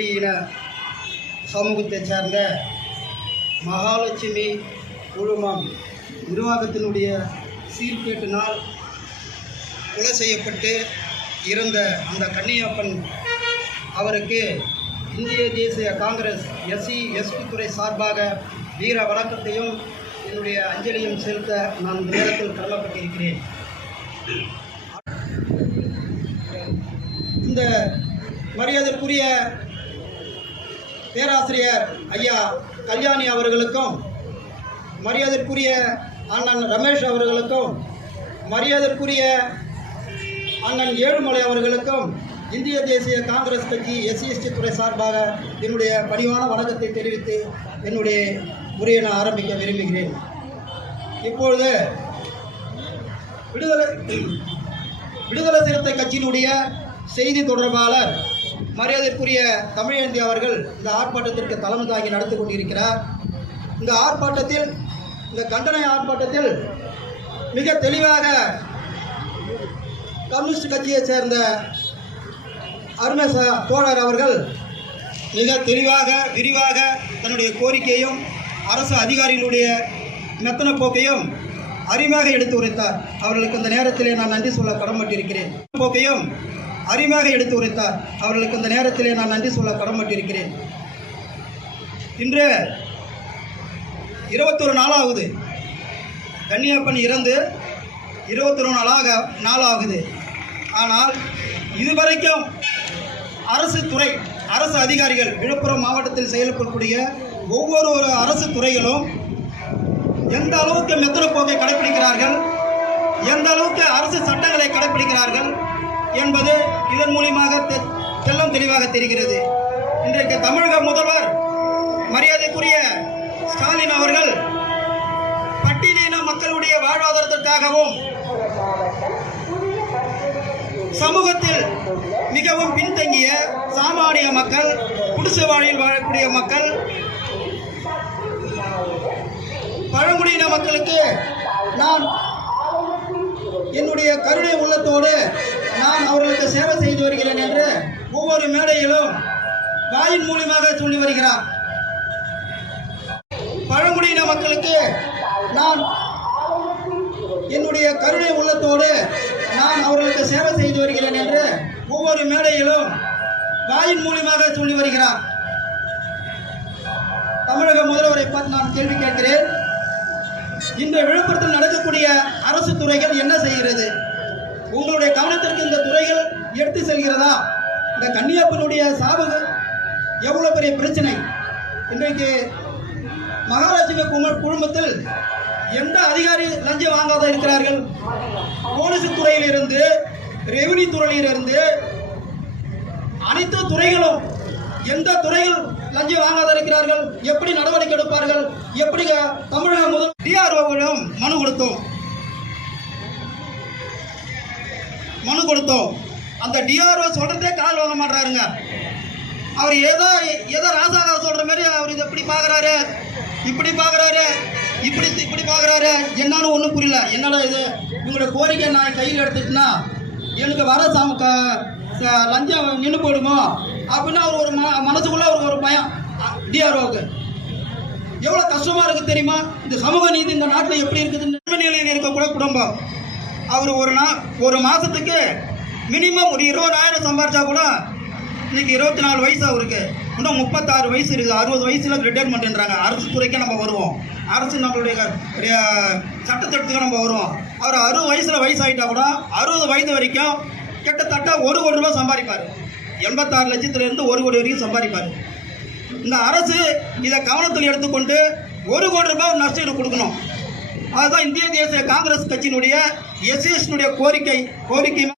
பழங்குடியின சமூகத்தைச் சேர்ந்த மகாலட்சுமி குழுமம் நிர்வாகத்தினுடைய சீர்கேட்டினால் கொலை செய்யப்பட்டு இறந்த அந்த கன்னியப்பன் அவருக்கு இந்திய தேசிய காங்கிரஸ் SC/ST துறை சார்பாக வீர வணக்கத்தையும் என்னுடைய அஞ்சலியும் செலுத்த நான் இந்த நேரத்தில் கடமைப்பட்டிருக்கிறேன். இந்த மரியாதைக்குரிய பேராசிரியர் ஐயா கல்யாணி அவர்களுக்கும், மரியாதைக்குரிய அண்ணன் ரமேஷ் அவர்களுக்கும், மரியாதைக்குரிய அண்ணன் ஏழுமலை அவர்களுக்கும் இந்திய தேசிய காங்கிரஸ் கட்சி SC/ST துறை சார்பாக என்னுடைய பணிவான வணக்கத்தை தெரிவித்து என்னுடைய உரையை நான் ஆரம்பிக்க விரும்புகிறேன். இப்பொழுது விடுதலை சிறுத்தை கட்சியினுடைய செய்தி தொடர்பாளர் மரியாதைக்குரிய தமிழேந்தி அவர்கள் இந்த ஆர்ப்பாட்டத்திற்கு தலைமை தாங்கி நடத்தி கொண்டிருக்கிறார். இந்த ஆர்ப்பாட்டத்தில், இந்த கண்டன ஆர்ப்பாட்டத்தில் மிக தெளிவாக கம்யூனிஸ்ட் கட்சியைச் சேர்ந்த அருமை தோழர் அவர்கள் மிக தெளிவாக விரிவாக தன்னுடைய கோரிக்கையும் அரசு அதிகாரிகளுடைய மெத்தன போக்கையும் அருமையாக எடுத்து உரைத்தார். அவர்களுக்கு இந்த நேரத்திலே நான் நன்றி சொல்ல கடமைப்பட்டிருக்கிறேன். போக்கையும் அருமையாக எடுத்து உரைத்தார். அவர்களுக்கு இந்த நேரத்திலே நான் நன்றி சொல்ல கடமைப்பட்டிருக்கிறேன். இன்று 21 நாளாகுது. கன்னியப்பன் இறந்து 21 நாளாகுது. ஆனால் இதுவரைக்கும் அரசு அதிகாரிகள், விழுப்புரம் மாவட்டத்தில் செயல்படக்கூடிய ஒவ்வொரு அரசு துறைகளும் எந்த அளவுக்கு மெத்தன போக்கை கடைபிடிக்கிறார்கள், எந்த அளவுக்கு அரசு சட்டங்களை கடைபிடிக்கிறார்கள் என்பது இதன் மூலியமாக தெல்லம் தெளிவாக தெரிகிறது. இன்றைக்கு தமிழக முதல்வர் மரியாதைக்குரிய ஸ்டாலின் அவர்கள் பட்டியலின மக்களுடைய வாழ்வாதாரத்திற்காகவும் சமூகத்தில் மிகவும் பின்தங்கிய சாமானிய மக்கள், குடிசை வாழ்வில் வாழக்கூடிய மக்கள், பழங்குடியின மக்களுக்கு நான் என்னுடைய கருணை உள்ளத்தோடு நான் அவர்களுக்கு சேவை செய்து வருகிறேன் என்று ஒவ்வொரு மேடையிலும் வாயின் மூலியமாக சொல்லி வருகிறார். பழங்குடியின மக்களுக்கு நான் என்னுடைய கருணை உள்ளத்தோடு நான் அவர்களுக்கு சேவை செய்து வருகிறேன் என்று ஒவ்வொரு மேடையிலும் வாயின் மூலியமாக சொல்லி வருகிறார். தமிழக முதல்வரை பார்த்து நான் கேள்வி கேட்கிறேன். இன்று விழுப்புரத்தில் நடக்கக்கூடிய அரசு துறைகள் என்ன செய்கிறது? உங்களுடைய கவனத்திற்கு இந்த துறைகள் எடுத்து செல்கிறதா? இந்த கன்னியப்பனுடைய சாவு எவ்வளவு பெரிய பிரச்சனை. இன்றைக்கு மகாலட்சுமி குழுமத்தில் எந்த அதிகாரி லஞ்சம் வாங்காத இருக்கிறார்கள்? போலீஸ் துறையிலிருந்து, ரெவன்யூ துறையிலிருந்து அனைத்து துறைகளும், எந்த துறையில் லஞ்சம் வாங்காத இருக்கிறார்கள்? எப்படி நடவடிக்கை எடுப்பார்கள்? எப்படி தமிழக முதல் DROவிடம் மனு கொடுத்தோம். அந்த DRO சொல்றதே கால் வாங்க மாட்டாருங்க. அவர் ஏதோ ராசாக சொல்ற மாதிரி அவர் இதை எப்படி பார்க்குறாரு, இப்படி பார்க்குறாரு, என்னன்னு ஒன்றும் புரியல. என்னடா இது, இவங்களோட கோரிக்கை நான் கையில் எடுத்துட்டுனா எனக்கு வர லஞ்சம் நின்று போடுமோ அப்படின்னு அவர் ஒரு மனசுக்குள்ள அவருக்கு ஒரு பயம். DROவுக்கு எவ்வளோ கஷ்டமாக இருக்குது தெரியுமா? இந்த சமூக நீதி இந்த நாட்டில் எப்படி இருக்குதுன்னு நிலையில் இருக்கக்கூட குடும்பம், அவர் ஒரு மாதத்துக்கு மினிமம் ஒரு 20,000 சம்பாரிச்சா கூட இன்னைக்கு 24 வயசு அவருக்கு, இன்னும் 36 வயசு இருக்குது. 60 வயசுல ரிட்டையர்மெண்ட்ன்றாங்க. அரசு துறைக்கு நம்ம வருவோம், அரசு நம்மளுடைய சட்டத்திட்டத்துக்கு நம்ம வருவோம். அவர் 60 வயசுல வயசாகிட்டா கூட 60 வயது வரைக்கும் கிட்டத்தட்ட 1 கோடி ரூபாய் சம்பாதிப்பார். 86 லட்சத்திலிருந்து 1 கோடி வரைக்கும் சம்பாதிப்பார். இந்த அரசு இதை கவனத்தில் எடுத்துக்கொண்டு 1 கோடி ரூபாய் நஷ்டம் கொடுக்கணும். அதுதான் இந்திய தேசிய காங்கிரஸ் கட்சியினுடைய SC/ST கோரிக்கை.